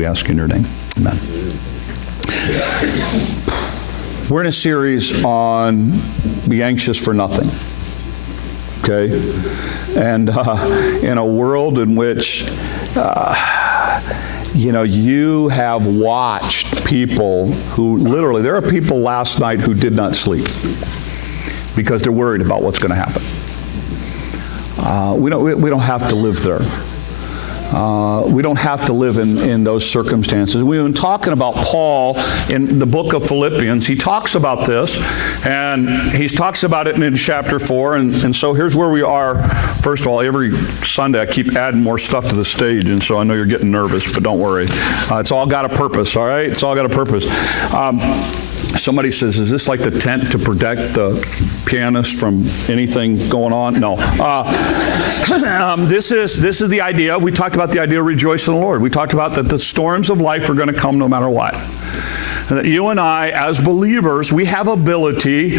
we ask in your name. Amen. We're in a series on be anxious for nothing. Okay? And in a world in which, you have watched people who literally, there are people last night who did not sleep because they're worried about what's going to happen. We don't have to live there. We don't have to live in those circumstances. We've been talking about Paul in the book of Philippians. He talks about this, and he talks about it in chapter 4. And so here's where we are. First of all, every Sunday I keep adding more stuff to the stage, and so I know you're getting nervous, but don't worry. It's all got a purpose, all right? It's all got a purpose. Somebody says, is this like the tent to protect the pianist from anything going on? No. This is the idea. We talked about the idea of rejoice in the Lord. We talked about that the storms of life are going to come no matter what. And that you and I, as believers, we have ability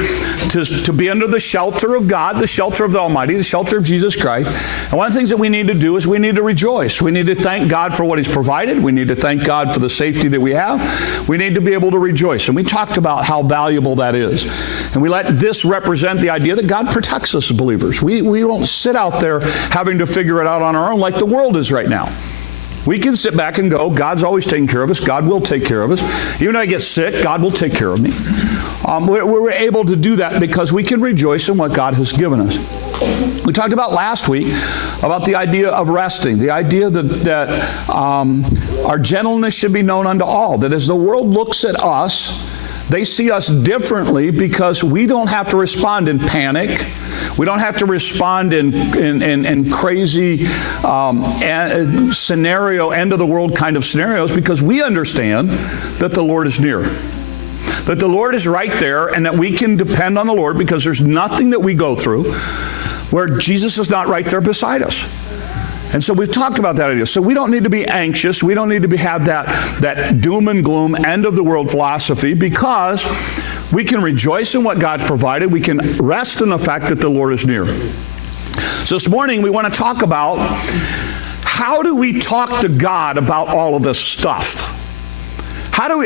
to be under the shelter of God, the shelter of the Almighty, the shelter of Jesus Christ. And one of the things that we need to do is we need to rejoice. We need to thank God for what He's provided. We need to thank God for the safety that we have. We need to be able to rejoice. And we talked about how valuable that is. And we let this represent the idea that God protects us as believers. We don't sit out there having to figure it out on our own like the world is right now. We can sit back and go, God's always taking care of us. God will take care of us. Even if I get sick, God will take care of me. We're able to do that because we can rejoice in what God has given us. We talked about last week about the idea of resting, the idea that our gentleness should be known unto all, that as the world looks at us, they see us differently because we don't have to respond in panic. We don't have to respond in crazy scenario, end of the world kind of scenarios, because we understand that the Lord is near. That the Lord is right there and that we can depend on the Lord because there's nothing that we go through where Jesus is not right there beside us. And so we've talked about that idea. So we don't need to be anxious. We don't need to have that doom and gloom, end of the world philosophy, because we can rejoice in what God provided. We can rest in the fact that the Lord is near. So this morning we want to talk about how do we talk to God about all of this stuff? How do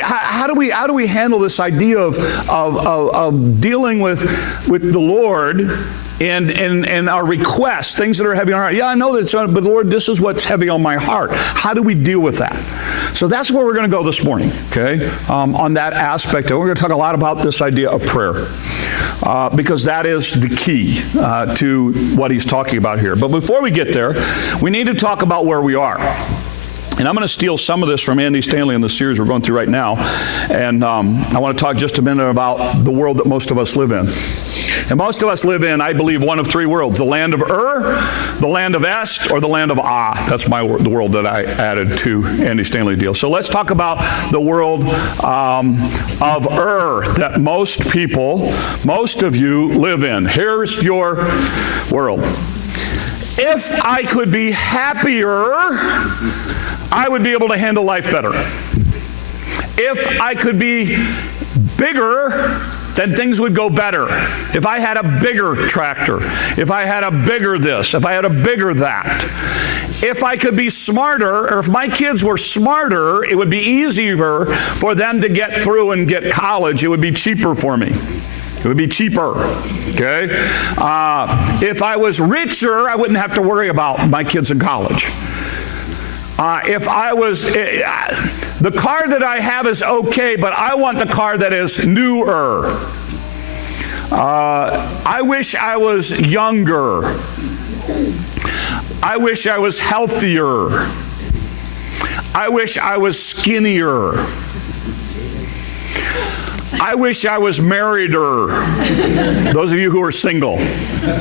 we handle this idea of dealing with the Lord and our requests, things that are heavy on our heart? Yeah, I know that, but Lord, this is what's heavy on my heart. How do we deal with that? So that's where we're going to go this morning, okay, on that aspect. And we're going to talk a lot about this idea of prayer because that is the key to what he's talking about here. But before we get there, we need to talk about where we are. And I'm going to steal some of this from Andy Stanley in the series we're going through right now. And I want to talk just a minute about the world that most of us live in. And most of us live in, I believe, one of three worlds: the land of the land of Est, or the land of That's the world that I added to Andy Stanley's deal. So let's talk about the world of that most people, most of you live in. Here's your world. If I could be happier, I would be able to handle life better. If I could be bigger, then things would go better. If I had a bigger tractor, if I had a bigger this, if I had a bigger that. If I could be smarter, or if my kids were smarter, it would be easier for them to get through and get college. It would be cheaper for me. It would be cheaper, okay? If I was richer, I wouldn't have to worry about my kids in college. If I was, the car that I have is okay, but I want the car that is newer. I wish I was younger. I wish I was healthier. I wish I was skinnier. I wish I was marrieder. Those of you who are single,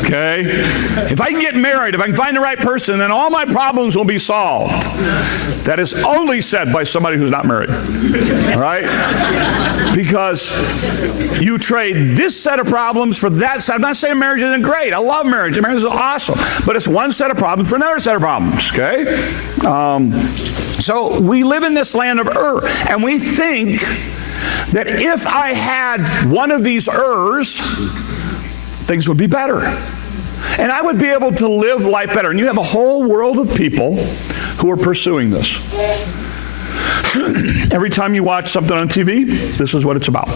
okay? If I can get married, if I can find the right person, then all my problems will be solved. That is only said by somebody who's not married, all right? Because you trade this set of problems for that set. I'm not saying marriage isn't great. I love marriage. Marriage is awesome. But it's one set of problems for another set of problems, okay? So we live in this land of and we think that if I had one of these things would be better. And I would be able to live life better. And you have a whole world of people who are pursuing this. Every time you watch something on TV, this is what it's about.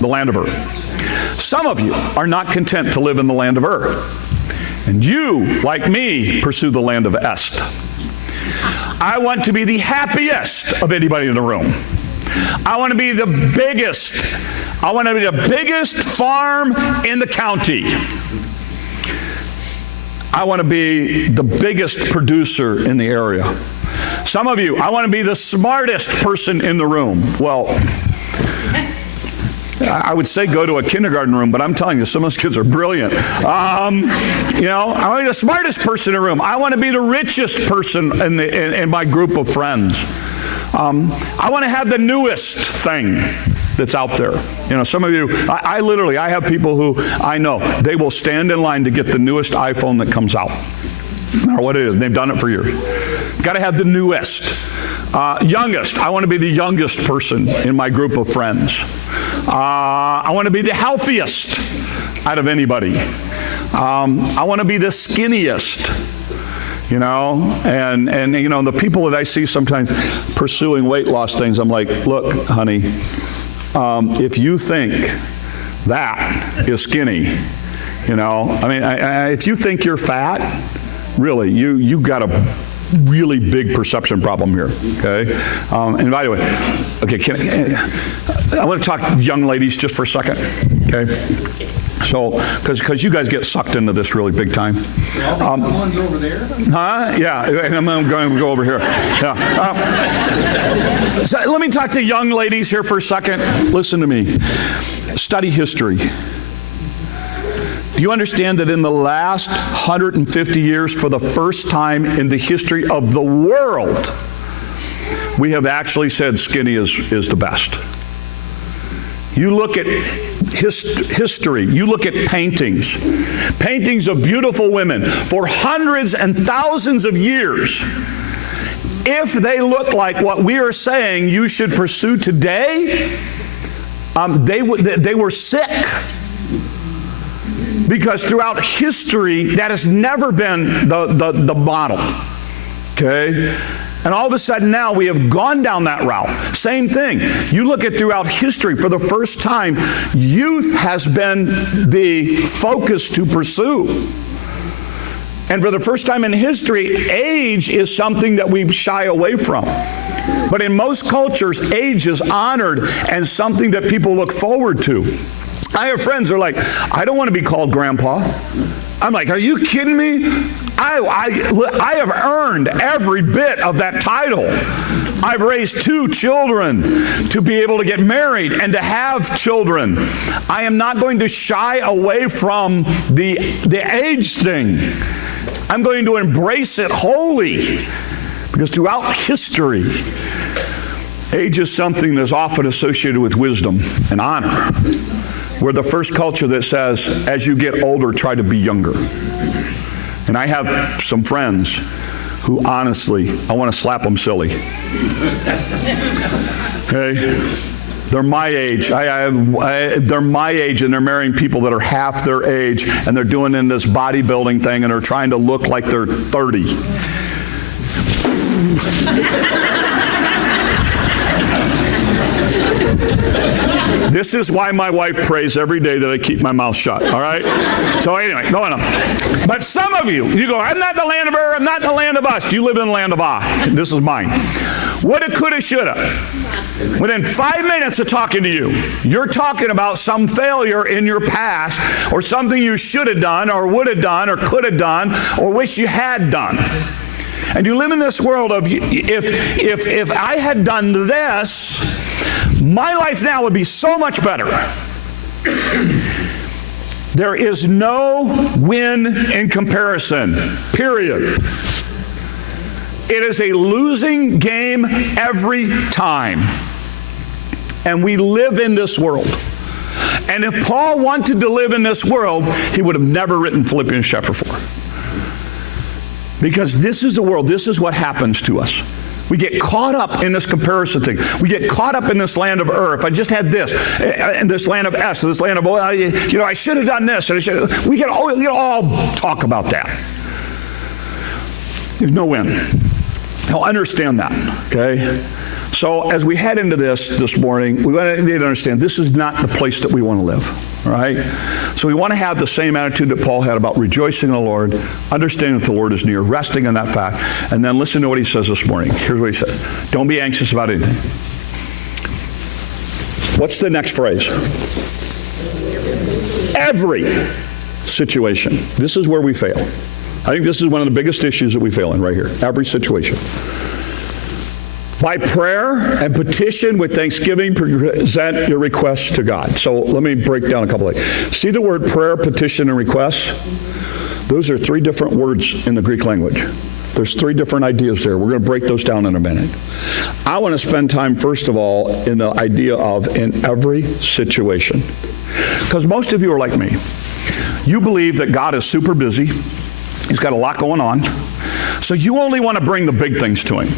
The land of Ur. Some of you are not content to live in the land of Ur. And you, like me, pursue the land of Est. I want to be the happiest of anybody in the room. I want to be the biggest. I want to be the biggest farm in the county. I want to be the biggest producer in the area. Some of you, I want to be the smartest person in the room. Well, I would say go to a kindergarten room, but I'm telling you, some of those kids are brilliant. I want to be the smartest person in the room. I want to be the richest person in my group of friends. I want to have the newest thing that's out there. Some of you, I have people who I know, they will stand in line to get the newest iPhone that comes out. No matter what it is, they've done it for years. Got to have the newest. Youngest, I want to be the youngest person in my group of friends. I want to be the healthiest out of anybody. I want to be the skinniest. And the people that I see sometimes pursuing weight loss things, I'm like, look, honey, if you think that is skinny, if you think you're fat, really, you got a really big perception problem here, okay? And by the way, I want to talk young ladies just for a second, okay? So, because you guys get sucked into this really big time. The ones over there? Huh? Yeah, and I'm going to go over here. Yeah. So let me talk to young ladies here for a second. Listen to me. Study history. Do you understand that in the last 150 years, for the first time in the history of the world, we have actually said skinny is the best? You look at history, you look at paintings of beautiful women for hundreds and thousands of years. If they look like what we are saying you should pursue today, they were sick. Because throughout history, that has never been the model. Okay? And all of a sudden now we have gone down that route. Same thing. You look at throughout history, for the first time, youth has been the focus to pursue. And for the first time in history, age is something that we shy away from. But in most cultures, age is honored and something that people look forward to. I have friends who are like, I don't want to be called grandpa. I'm like, are you kidding me? I have earned every bit of that title. I've raised 2 children to be able to get married and to have children. I am not going to shy away from the age thing. I'm going to embrace it wholly. Because throughout history, age is something that's often associated with wisdom and honor. We're the first culture that says, as you get older, try to be younger. And I have some friends who honestly, I want to slap them silly. Okay? They're my age. They're my age, and they're marrying people that are half their age, and they're doing in this bodybuilding thing, and they're trying to look like they're 30. This is why my wife prays every day that I keep my mouth shut, all right? So anyway, going on. But some of you go, I'm not the land of Ur, I'm not the land of us. You live in the land of Ah. This is mine. Woulda, coulda, shoulda. Within 5 minutes of talking to you, you're talking about some failure in your past or something you should have done or would have done or could have done or wish you had done. And you live in this world of, if I had done this, my life now would be so much better. There is no win in comparison, period. It is a losing game every time. And we live in this world. And if Paul wanted to live in this world, he would have never written Philippians chapter 4. Because this is the world, this is what happens to us. We get caught up in this comparison thing. We get caught up in this land of Ur. If I just had this, and this land of S, this land of, I should have done this. And we can all talk about that. There's no win. Now understand that, okay? So as we head into this morning, we need to understand this is not the place that we want to live, all right? So we want to have the same attitude that Paul had about rejoicing in the Lord, understanding that the Lord is near, resting in that fact, and then listen to what he says this morning. Here's what he says. Don't be anxious about anything. What's the next phrase? Every situation. This is where we fail. I think this is one of the biggest issues that we fail in right here. Every situation. By prayer and petition with thanksgiving, present your requests to God. So let me break down a couple of things. See the word prayer, petition, and request? Those are three different words in the Greek language. There's three different ideas there. We're going to break those down in a minute. I want to spend time, first of all, in the idea of in every situation. Because most of you are like me. You believe that God is super busy. He's got a lot going on. So you only want to bring the big things to him.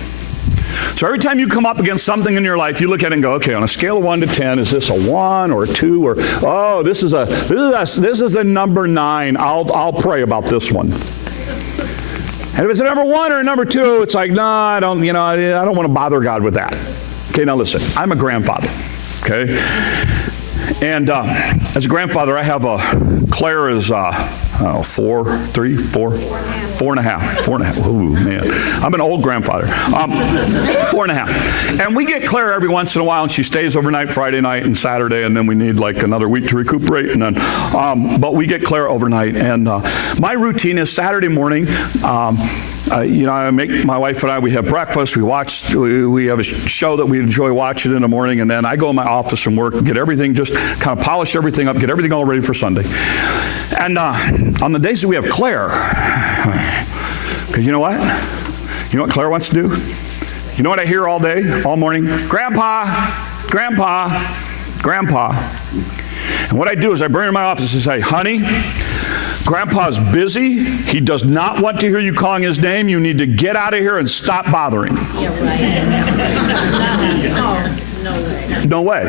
So every time you come up against something in your life, you look at it and go, okay, on a scale of 1 to 10, is this a 1 or a 2 or oh, this is a number 9. I'll pray about this one. And if it's a number 1 or a number 2, it's like, no, I don't want to bother God with that. Okay, now listen, I'm a grandfather. Okay, and as a grandfather, I have Claire is 4 and a half. Ooh, man. I'm an old grandfather. 4 and a half. And we get Claire every once in a while, and she stays overnight Friday night and Saturday, and then we need like another week to recuperate. And then, but we get Claire overnight. And my routine is Saturday morning. I make my wife and I, we have breakfast, we have a show that we enjoy watching in the morning, and then I go in my office from work, get everything, just kind of polish everything up, get everything all ready for Sunday. And on the days that we have Claire, because you know what? You know what Claire wants to do? You know what I hear all day, all morning? Grandpa, Grandpa, Grandpa. And what I do is I bring her in my office and say, honey, Grandpa's busy. He does not want to hear you calling his name. You need to get out of here and stop bothering. Yeah, right. No way.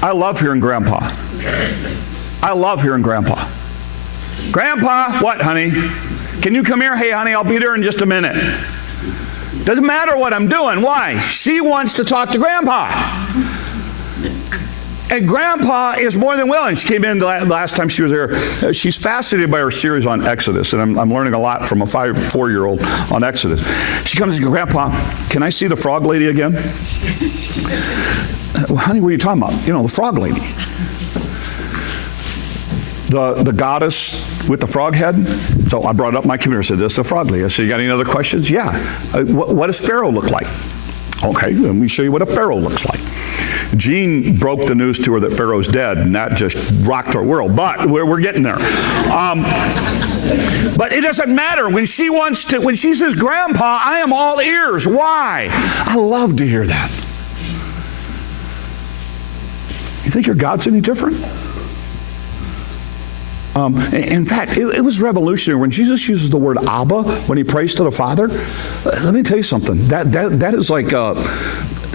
I love hearing Grandpa. I love hearing Grandpa. Grandpa, what, honey? Can you come here? Hey, honey, I'll be there in just a minute. Doesn't matter what I'm doing. Why? She wants to talk to Grandpa. And Grandpa is more than willing. She came in the last time she was here. She's fascinated by our series on Exodus, and I'm learning a lot from a 4-year-old on Exodus. She comes and goes, Grandpa, can I see the frog lady again? Well, honey, what are you talking about? You know, the frog lady. The goddess with the frog head. So I brought up my computer and said, this is the frog lady. I said, you got any other questions? Yeah. What does Pharaoh look like? Okay, let me show you what a Pharaoh looks like. Jean broke the news to her that Pharaoh's dead, and that just rocked her world. But we're getting there. But it doesn't matter. When she says, Grandpa, I am all ears. Why? I love to hear that. You think your God's any different? In fact, it was revolutionary. When Jesus uses the word Abba, when he prays to the Father, let me tell you something. That is like,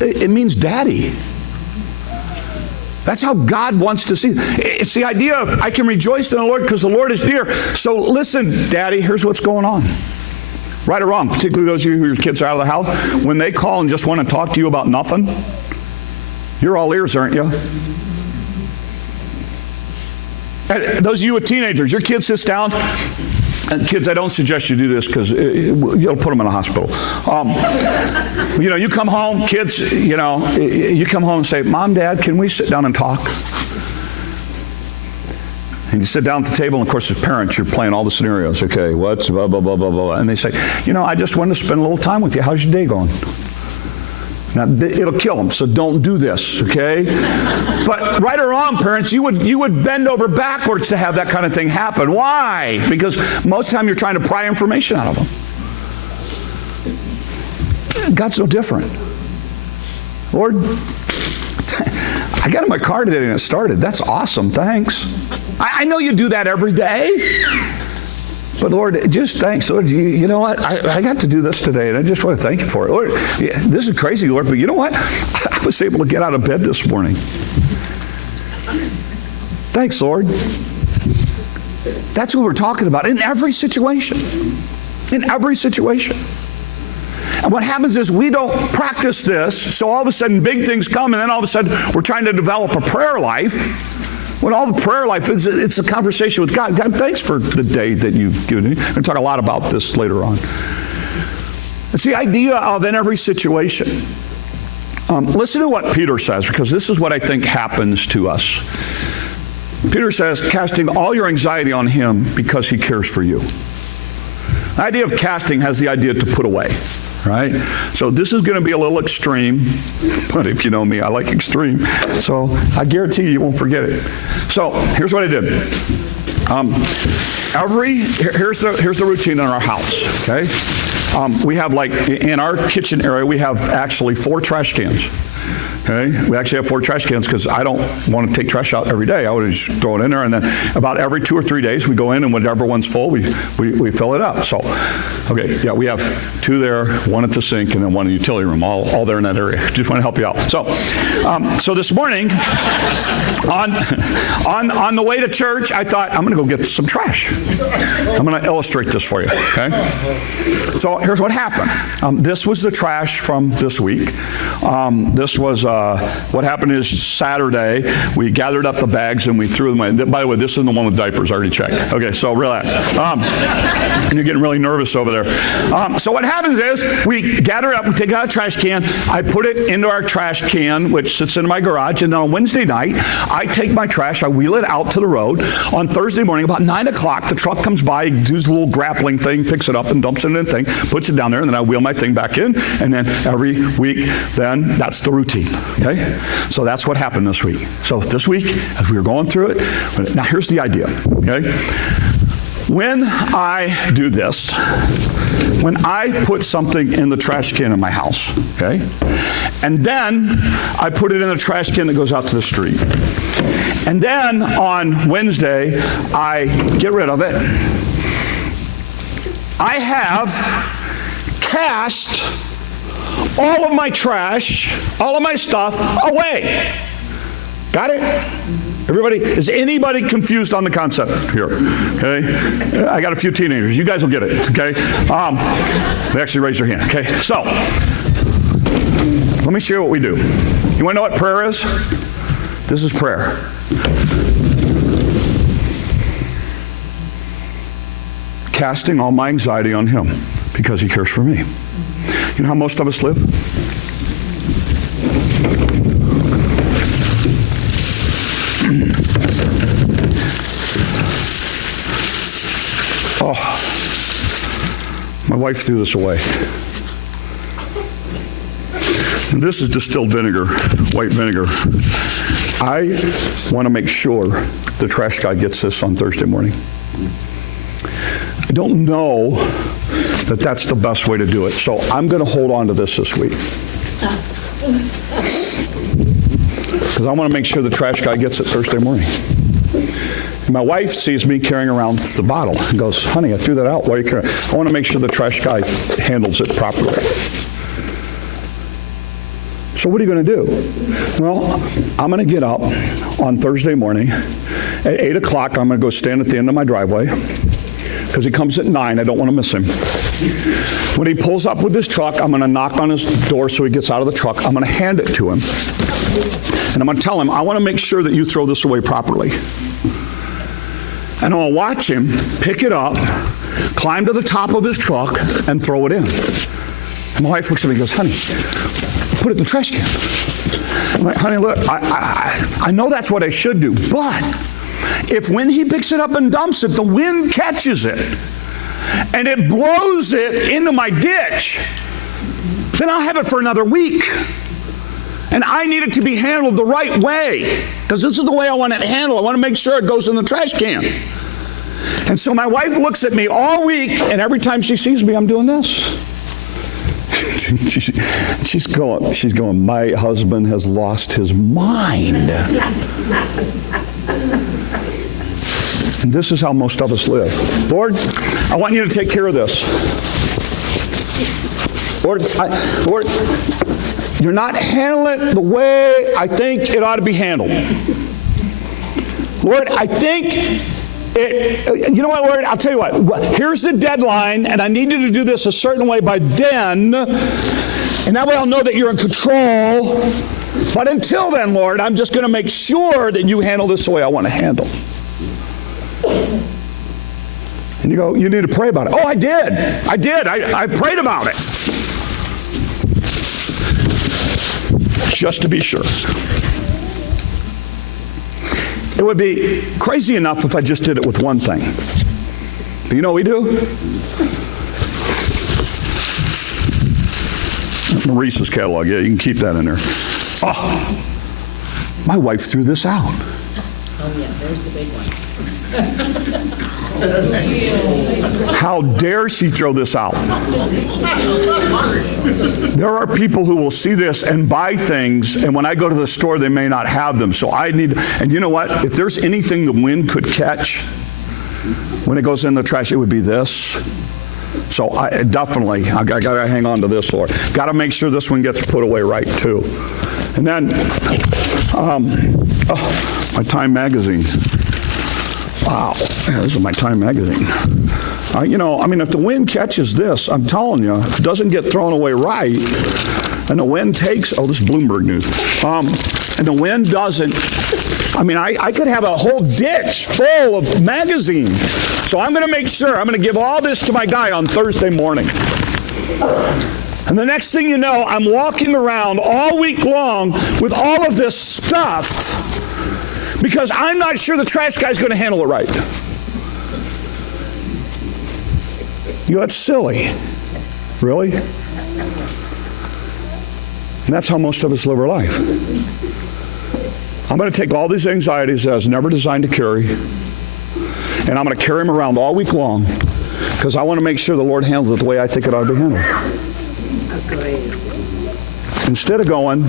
it means daddy. That's how God wants to see. It's the idea of, I can rejoice in the Lord because the Lord is near. So listen, Daddy, here's what's going on. Right or wrong, particularly those of you whose kids are out of the house, when they call and just want to talk to you about nothing, you're all ears, aren't you? And those of you with teenagers, your kid sits down. And kids, I don't suggest you do this because you'll put them in a hospital. You come home, kids, you come home and say, Mom, Dad, can we sit down and talk? And you sit down at the table, and of course, as parents, you're playing all the scenarios. Okay, what's blah, blah, blah, blah, blah. And they say, I just wanted to spend a little time with you. How's your day going? Now, it'll kill them, so don't do this, okay? But right or wrong, parents, you would bend over backwards to have that kind of thing happen. Why? Because most of the time you're trying to pry information out of them. God's no different. Lord, I got in my car today and it started. That's awesome, thanks. I know you do that every day. But Lord, just thanks. Lord, you know what? I got to do this today, and I just want to thank you for it. Lord, this is crazy, Lord, but you know what? I was able to get out of bed this morning. Thanks, Lord. That's what we're talking about in every situation. In every situation. And what happens is we don't practice this, so all of a sudden big things come, and then all of a sudden we're trying to develop a prayer life. When all the prayer life is, it's a conversation with God. God, thanks for the day that you've given me. We're going to talk a lot about this later on. It's the idea of in every situation. Listen to what Peter says, because this is what I think happens to us. Peter says, casting all your anxiety on him because he cares for you. The idea of casting has the idea to put away. Right? So this is going to be a little extreme, but if you know me, I like extreme. So I guarantee you won't forget it. So here's what I did. Here's the routine in our house, okay? We have, like, in our kitchen area, we have actually 4 trash cans. Okay? We actually have 4 trash cans because I don't want to take trash out every day. I would just throw it in there, and then about every 2 or 3 days we go in, and whatever one's full, we fill it up. So, okay, yeah, we have 2 there, 1 at the sink, and then 1 in the utility room, all there in that area. Just want to help you out. So this morning, on the way to church, I thought, I'm going to go get some trash. I'm going to illustrate this for you, okay? So here's what happened. This was the trash from this week. This was what happened is Saturday, we gathered up the bags and we threw them away. By the way, this isn't the one with diapers. I already checked. Okay, so relax. And you're getting really nervous over there. So what happens is we gather it up, we take it out of the trash can, I put it into our trash can, which sits in my garage, and then on Wednesday night, I take my trash, I wheel it out to the road. On Thursday morning, about 9 o'clock, the truck comes by, does a little grappling thing, picks it up and dumps it in the thing, puts it down there, and then I wheel my thing back in, and then every week, then that's the routine. Okay? So that's what happened this week. So this week, as we were going through it, now here's the idea. Okay? When I do this, when I put something in the trash can in my house, okay, and then I put it in the trash can that goes out to the street, and then on Wednesday, I get rid of it, I have cast all of my trash, all of my stuff away. Got it? Everybody, is anybody confused on the concept here? Okay? I got a few teenagers. You guys will get it, okay? They actually raised their hand, okay? So, let me show you what we do. You want to know what prayer is? This is prayer. Casting all my anxiety on him because he cares for me. You know how most of us live? Oh, my wife threw this away. And this is distilled vinegar, white vinegar. I want to make sure the trash guy gets this on Thursday morning. I don't know that that's the best way to do it, so I'm going to hold on to this week. Because I want to make sure the trash guy gets it Thursday morning. And my wife sees me carrying around the bottle and goes, honey, I threw that out. Why are you carrying? I want to make sure the trash guy handles it properly. So what are you going to do? Well, I'm going to get up on Thursday morning. At 8 o'clock, I'm going to go stand at the end of my driveway. Because he comes at 9. I don't want to miss him. When he pulls up with his truck, I'm going to knock on his door so he gets out of the truck. I'm going to hand it to him. And I'm going to tell him, I want to make sure that you throw this away properly. And I'll watch him pick it up, climb to the top of his truck, and throw it in. And my wife looks at me and goes, honey, put it in the trash can. I'm like, honey, look, I know that's what I should do, but if when he picks it up and dumps it, the wind catches it, and it blows it into my ditch, then I'll have it for another week. And I need it to be handled the right way, because this is the way I want it handled. I want to make sure it goes in the trash can. And so my wife looks at me all week, and every time she sees me, I'm doing this. She's going, my husband has lost his mind. And this is how most of us live. Lord, I want you to take care of this. Lord, you're not handling it the way I think it ought to be handled. Lord, I think You know what, Lord? I'll tell you what. Here's the deadline, and I need you to do this a certain way by then, and that way I'll know that you're in control. But until then, Lord, I'm just going to make sure that you handle this the way I want to handle. And you go, you need to pray about it. Oh, I did. I prayed about it. Just to be sure. It would be crazy enough if I just did it with one thing. But you know what we do? Maurice's catalog, yeah, you can keep that in there. Oh, my wife threw this out. Oh, yeah, there's the big one. How dare she throw this out? There are people who will see this and buy things, and when I go to the store, they may not have them. So I need, and you know what? If there's anything the wind could catch when it goes in the trash, it would be this. So I got to hang on to this, Lord. Got to make sure this one gets put away right, too. And then, my Time magazine. Wow, this is my Time magazine. If the wind catches this, I'm telling you, if it doesn't get thrown away right, and the wind takes, this is Bloomberg News, and the wind doesn't, I could have a whole ditch full of magazines. So I'm going to make sure, I'm going to give all this to my guy on Thursday morning. And the next thing you know, I'm walking around all week long with all of this stuff because I'm not sure the trash guy's going to handle it right. You know, that's silly. Really? And that's how most of us live our life. I'm going to take all these anxieties that I was never designed to carry, and I'm going to carry them around all week long because I want to make sure the Lord handles it the way I think it ought to be handled. Instead of going,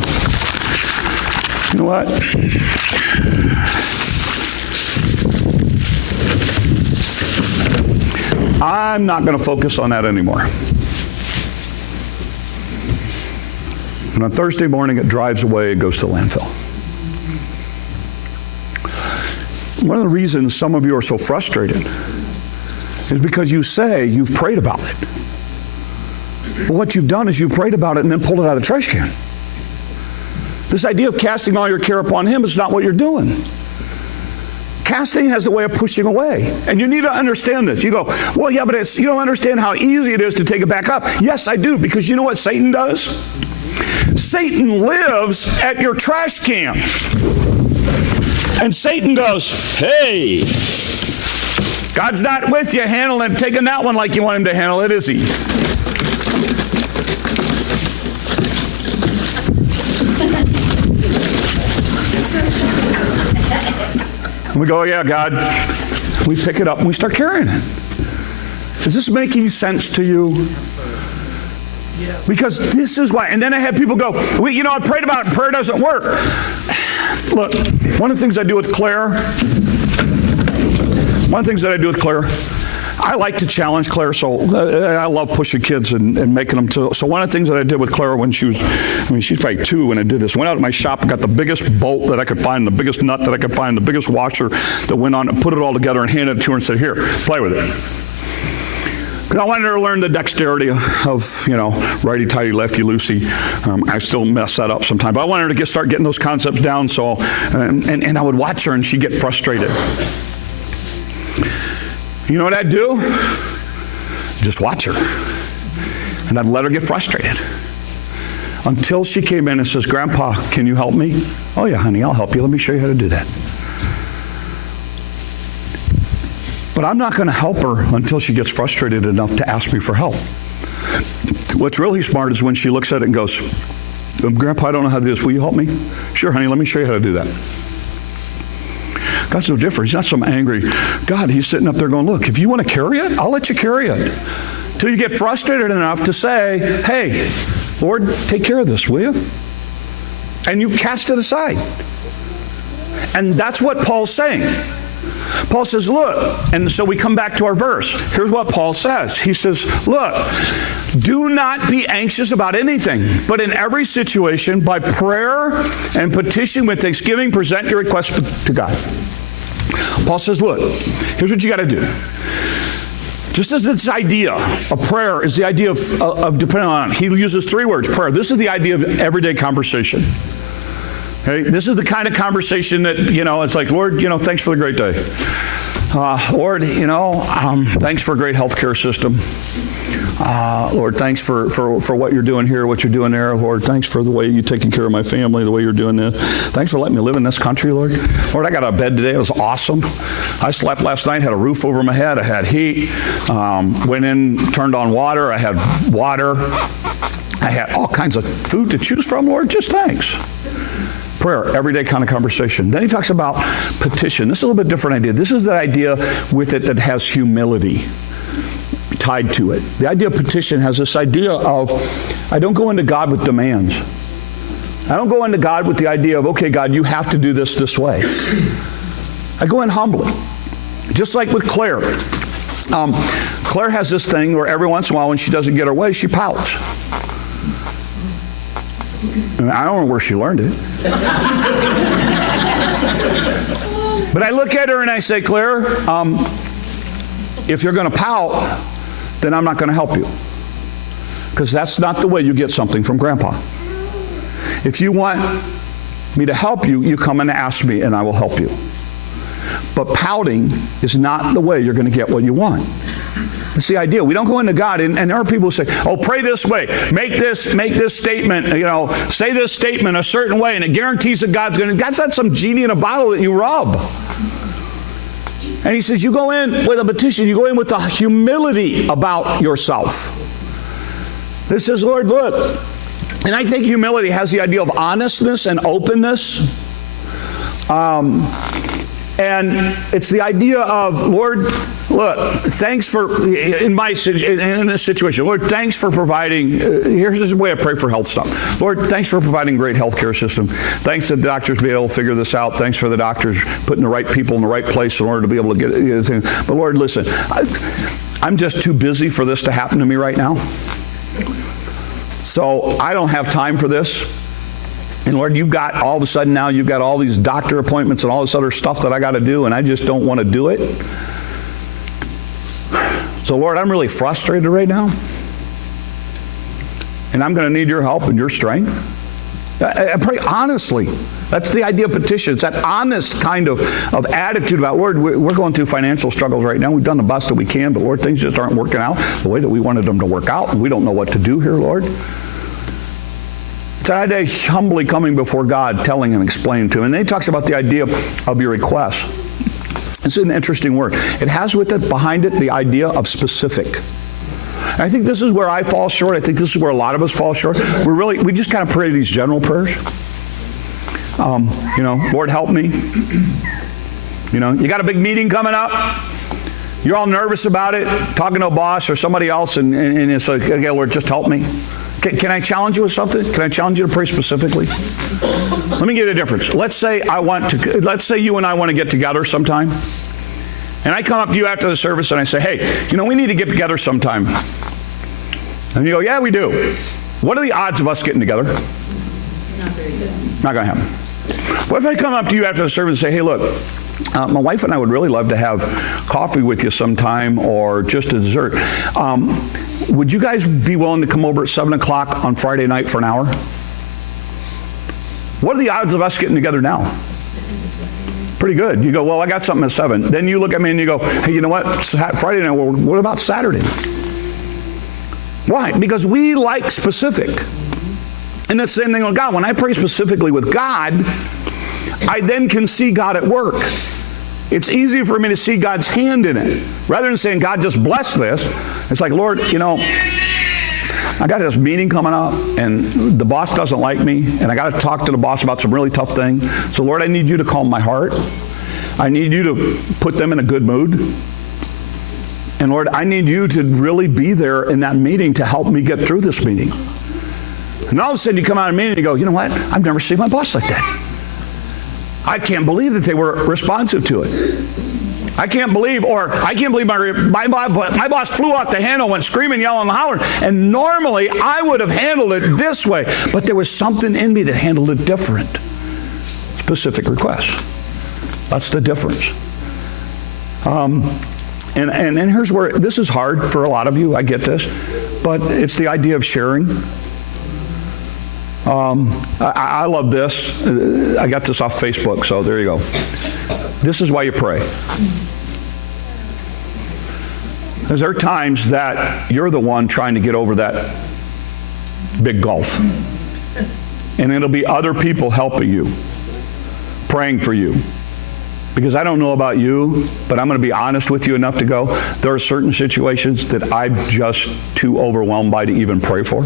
you know what? I'm not going to focus on that anymore. And on Thursday morning, it drives away and goes to landfill. One of the reasons some of you are so frustrated is because you say you've prayed about it. Well, what you've done is you've prayed about it and then pulled it out of the trash can. This idea of casting all your care upon Him is not what you're doing. Casting has the way of pushing away. And you need to understand this. You go, well, yeah, but you don't understand how easy it is to take it back up. Yes, I do, because you know what Satan does? Satan lives at your trash can. And Satan goes, hey, God's not with you taking that one like you want Him to handle it, is He? And we go, yeah, God. We pick it up and we start carrying it. Is this making sense to you? Because this is why. And then I had people go, I prayed about it, prayer doesn't work. Look, one of the things I do with Claire, I like to challenge Claire, so I love pushing kids and making them to. So one of the things that I did with Claire when she's probably 2 when I did this. Went out to my shop and got the biggest bolt that I could find, the biggest nut that I could find, the biggest washer that went on, and put it all together and handed it to her and said, here, play with it. Because I wanted her to learn the dexterity of, righty-tighty, lefty-loosey. I still mess that up sometimes. But I wanted her to start getting those concepts down. So, and I would watch her and she'd get frustrated. You know what I'd do? Just watch her. And I'd let her get frustrated. Until she came in and says, Grandpa, can you help me? Oh, yeah, honey, I'll help you. Let me show you how to do that. But I'm not going to help her until she gets frustrated enough to ask me for help. What's really smart is when she looks at it and goes, Grandpa, I don't know how to do this. Will you help me? Sure, honey, let me show you how to do that. God's no different. He's not some angry God. He's sitting up there going, look, if you want to carry it, I'll let you carry it. Till you get frustrated enough to say, hey, Lord, take care of this, will you? And you cast it aside. And that's what Paul's saying. Paul says, look, and so we come back to our verse. Here's what Paul says. He says, look, do not be anxious about anything, but in every situation, by prayer and petition with thanksgiving, present your requests to God. Paul says, look, here's what you got to do. Just as this idea of prayer is the idea of depending on, he uses 3 words, prayer. This is the idea of everyday conversation. Okay? This is the kind of conversation that, it's like, Lord, thanks for the great day. Lord, thanks for a great healthcare system. Lord, thanks for what you're doing here, what you're doing there. Lord, thanks for the way you're taking care of my family, the way you're doing this. Thanks for letting me live in this country, Lord. Lord, I got out of bed today. It was awesome. I slept last night, had a roof over my head. I had heat. Went in, turned on water. I had water. I had all kinds of food to choose from, Lord. Just thanks. Prayer, everyday kind of conversation. Then he talks about petition. This is a little bit different idea. This is the idea with it that has humility tied to it. The idea of petition has this idea of, I don't go into God with demands. I don't go into God with the idea of, okay, God, you have to do this way. I go in humbly. Just like with Claire. Claire has this thing where every once in a while when she doesn't get her way, she pouts. I don't know where she learned it. But I look at her and I say, Claire, if you're going to pout, then I'm not going to help you. Because that's not the way you get something from Grandpa. If you want me to help you, you come and ask me and I will help you. But pouting is not the way you're going to get what you want. That's the idea. We don't go into God, and there are people who say, oh, pray this way, make this statement, say this statement a certain way, and it guarantees that God's not some genie in a bottle that you rub. And he says, you go in with a petition, you go in with the humility about yourself. This says, Lord, look. And I think humility has the idea of honestness and openness. And it's the idea of, Lord, look, thanks for, in this situation, Lord, thanks for providing, here's the way I pray for health stuff. Lord, thanks for providing a great healthcare system. Thanks that the doctors be able to figure this out. Thanks for the doctors putting the right people in the right place in order to be able to get it. But Lord, listen, I'm just too busy for this to happen to me right now. So I don't have time for this. And Lord, you've got all of a sudden now, you've got all these doctor appointments and all this other stuff that I got to do, and I just don't want to do it. So Lord, I'm really frustrated right now. And I'm going to need your help and your strength. I pray honestly. That's the idea of petition. It's that honest kind of attitude about, Lord, we're going through financial struggles right now. We've done the best that we can, but Lord, things just aren't working out the way that we wanted them to work out, and we don't know what to do here, Lord. It's an idea of humbly coming before God, telling and explaining to him. And then he talks about the idea of your requests. It's an interesting word. It has with it, behind it, the idea of specific. And I think this is where I fall short. I think this is where a lot of us fall short. We just kind of pray these general prayers. Lord, help me. You got a big meeting coming up. You're all nervous about it, talking to a boss or somebody else, and it's like, okay, Lord, just help me. Can I challenge you with something? Can I challenge you to pray specifically? Let me give you a difference. Let's say you and I want to get together sometime. And I come up to you after the service and I say, hey, we need to get together sometime. And you go, yeah, we do. What are the odds of us getting together? Not very good. Not going to happen. What if I come up to you after the service and say, hey, look, my wife and I would really love to have coffee with you sometime or just a dessert. Would you guys be willing to come over at 7 o'clock on Friday night for an hour? What are the odds of us getting together now? Pretty good. You go, well, I got something at 7. Then you look at me and you go, hey, you know what? Friday night, well, what about Saturday? Why? Because we like specific. And it's the same thing with God. When I pray specifically with God, I then can see God at work. It's easy for me to see God's hand in it. Rather than saying, God, just bless this, it's like, Lord, I got this meeting coming up, and the boss doesn't like me, and I got to talk to the boss about some really tough thing. So, Lord, I need you to calm my heart. I need you to put them in a good mood. And, Lord, I need you to really be there in that meeting to help me get through this meeting. And all of a sudden, you come out of a meeting and you go, you know what? I've never seen my boss like that. I can't believe that they were responsive to it. I can't believe my boss flew off the handle, went screaming, yelling, and hollering. And normally, I would have handled it this way. But there was something in me that handled it different. Specific requests. That's the difference. And here's where, this is hard for a lot of you, I get this, but it's the idea of sharing. I love this. I got this off Facebook, so there you go. This is why you pray. Because there are times that you're the one trying to get over that big gulf. And it'll be other people helping you, praying for you. Because I don't know about you, but I'm going to be honest with you enough to go, there are certain situations that I'm just too overwhelmed by to even pray for.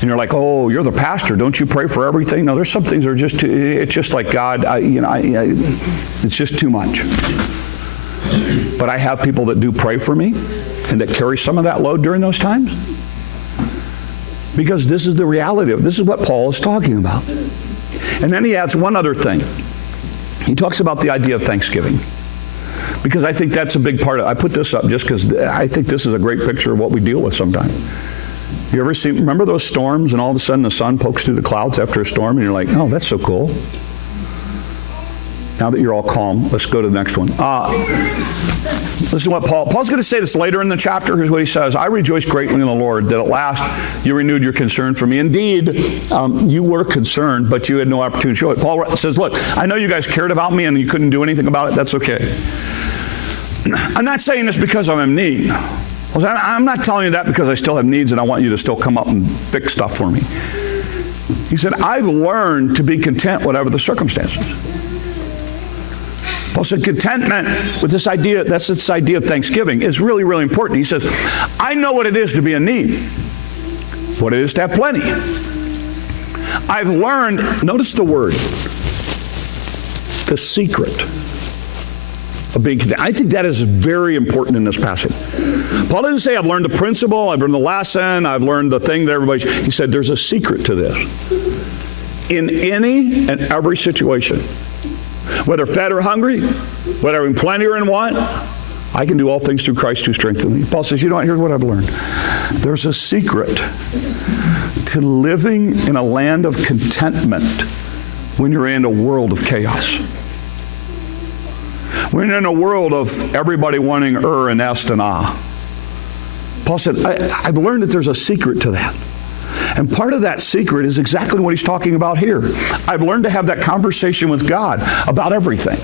And you're like, oh, you're the pastor. Don't you pray for everything? No, there's some things that are just too, it's just like God, it's just too much. But I have people that do pray for me and that carry some of that load during those times. Because this is the reality of it. This is what Paul is talking about. And then he adds one other thing. He talks about the idea of thanksgiving. Because I think that's a big part of it. I put this up just because I think this is a great picture of what we deal with sometimes. You ever remember those storms and all of a sudden the sun pokes through the clouds after a storm and you're like, oh, that's so cool. Now that you're all calm, let's go to the next one. Listen to what Paul's going to say this later in the chapter. Here's what he says. I rejoice greatly in the Lord that at last you renewed your concern for me. Indeed, you were concerned, but you had no opportunity to show it. Paul says, look, I know you guys cared about me and you couldn't do anything about it. That's okay. I'm not saying this because I'm in need. I'm not telling you that because I still have needs and I want you to still come up and fix stuff for me. He said, I've learned to be content whatever the circumstances. Paul said contentment with this idea, that's this idea of thanksgiving, is really, really important. He says, I know what it is to be in need, what it is to have plenty. I've learned, notice the word, the secret of being content. I think that is very important in this passage. Paul didn't say I've learned the principle, I've learned the lesson, I've learned the thing that everybody, he said there's a secret to this. In any and every situation, whether fed or hungry, whether in plenty or in want, I can do all things through Christ who strengthens me. Paul says, you know what, here's what I've learned. There's a secret to living in a land of contentment when you're in a world of chaos. When you're in a world of everybody wanting and est and ah. Paul said, I've learned that there's a secret to that. And part of that secret is exactly what he's talking about here. I've learned to have that conversation with God about everything.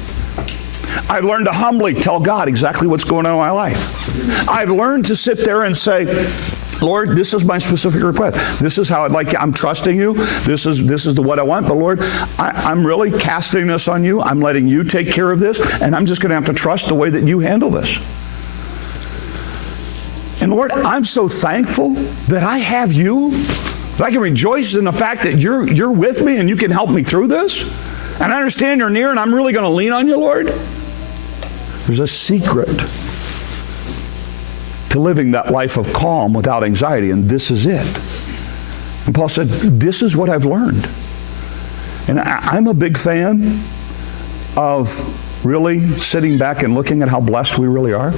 I've learned to humbly tell God exactly what's going on in my life. I've learned to sit there and say, Lord, this is my specific request. This is how I'd like you. I'm trusting you. This is what I want. But Lord, I'm really casting this on you. I'm letting you take care of this. And I'm just going to have to trust the way that you handle this. And Lord, I'm so thankful that I have you, that I can rejoice in the fact that you're with me and you can help me through this. And I understand you're near and I'm really going to lean on you, Lord. There's a secret to living that life of calm without anxiety, and this is it. And Paul said, this is what I've learned. And I'm a big fan of really sitting back and looking at how blessed we really are.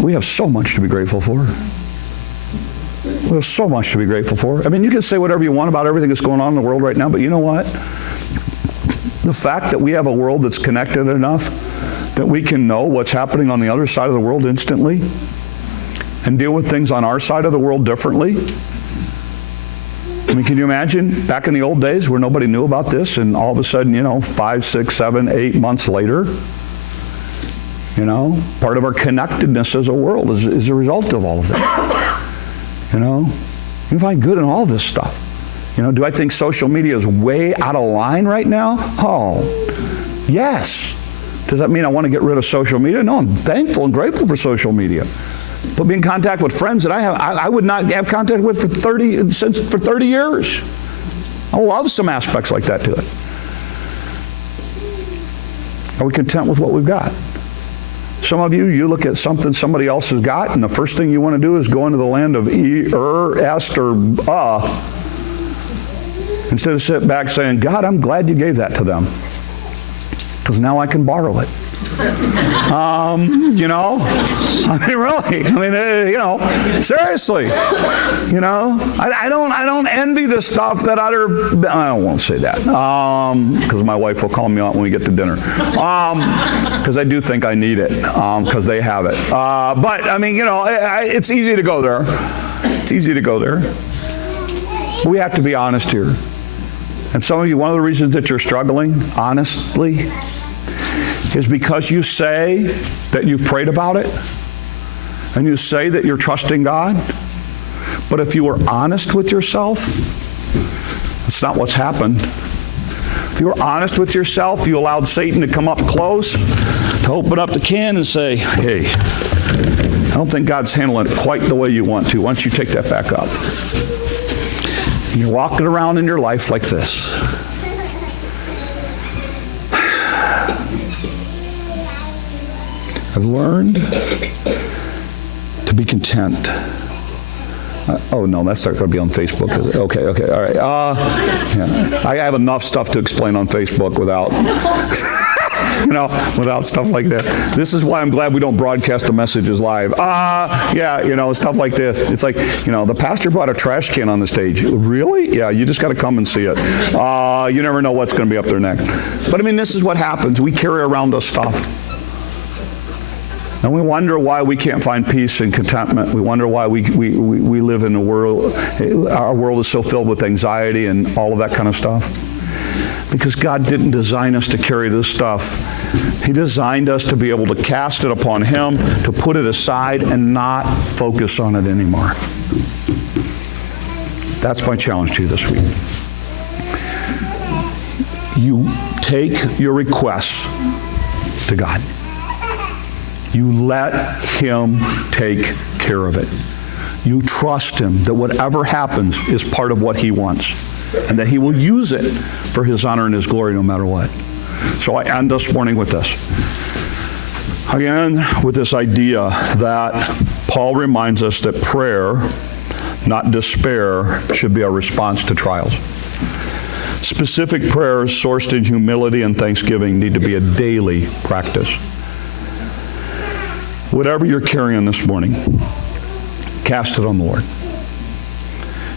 We have so much to be grateful for. We have so much to be grateful for. I mean, you can say whatever you want about everything that's going on in the world right now, but you know what? The fact that we have a world that's connected enough that we can know what's happening on the other side of the world instantly and deal with things on our side of the world differently. I mean, can you imagine back in the old days where nobody knew about this and all of a sudden, 5, 6, 7, 8 months later, part of our connectedness as a world is a result of all of that. You can find good in all this stuff. Do I think social media is way out of line right now? Oh, yes. Does that mean I want to get rid of social media? No, I'm thankful and grateful for social media. Put me in contact with friends that I would not have contact with for 30 years. I love some aspects like that to it. Are we content with what we've got? Some of you look at something somebody else has got, and the first thing you want to do is go into the land of est, or instead of sit back saying, God, I'm glad you gave that to them, because now I can borrow it. You know? I mean, really. I mean, you know, seriously. You know? I don't envy the stuff that I won't say that. Because my wife will call me out when we get to dinner. Because I do think I need it. Because they have it. But, I mean, you know, it's easy to go there. It's easy to go there. We have to be honest here. And some of you, one of the reasons that you're struggling, honestly, is because you say that you've prayed about it, and you say that you're trusting God, but if you were honest with yourself, that's not what's happened. If you were honest with yourself, you allowed Satan to come up close, to open up the can and say, hey, I don't think God's handling it quite the way you want to. Why don't you take that back up? And you're walking around in your life like this. I've learned to be content. Oh, no, that's not going to be on Facebook, is it? Okay, all right. Yeah. I have enough stuff to explain on Facebook without, without stuff like that. This is why I'm glad we don't broadcast the messages live. Stuff like this. It's like, the pastor brought a trash can on the stage. Really? Yeah, you just got to come and see it. You never know what's going to be up there next. But I mean, this is what happens. We carry around us stuff. And we wonder why we can't find peace and contentment. We wonder why we live in a world, our world is so filled with anxiety and all of that kind of stuff. Because God didn't design us to carry this stuff. He designed us to be able to cast it upon Him, to put it aside and not focus on it anymore. That's my challenge to you this week. You take your requests to God. You let Him take care of it. You trust Him that whatever happens is part of what He wants, and that He will use it for His honor and His glory no matter what. So I end this morning with this. I end with this idea that Paul reminds us that prayer, not despair, should be our response to trials. Specific prayers sourced in humility and thanksgiving need to be a daily practice. Whatever you're carrying this morning, cast it on the Lord.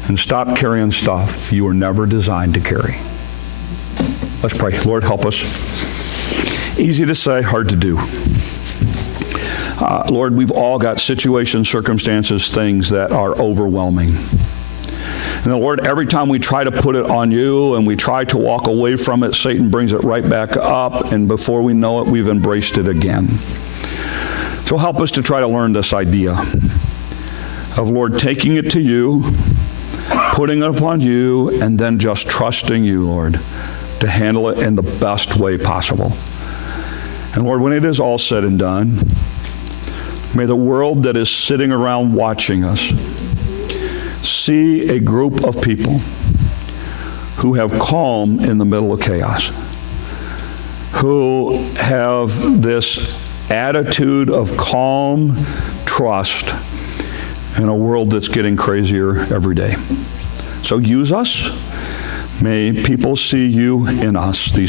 And stop carrying stuff you were never designed to carry. Let's pray. Lord, help us. Easy to say, hard to do. Lord, we've all got situations, circumstances, things that are overwhelming. And the Lord, every time we try to put it on you and we try to walk away from it, Satan brings it right back up, and before we know it, we've embraced it again. So help us to try to learn this idea of, Lord, taking it to you, putting it upon you, and then just trusting you, Lord, to handle it in the best way possible. And Lord, when it is all said and done, may the world that is sitting around watching us see a group of people who have calm in the middle of chaos, who have this attitude of calm trust in a world that's getting crazier every day. So use us. May people see you in us these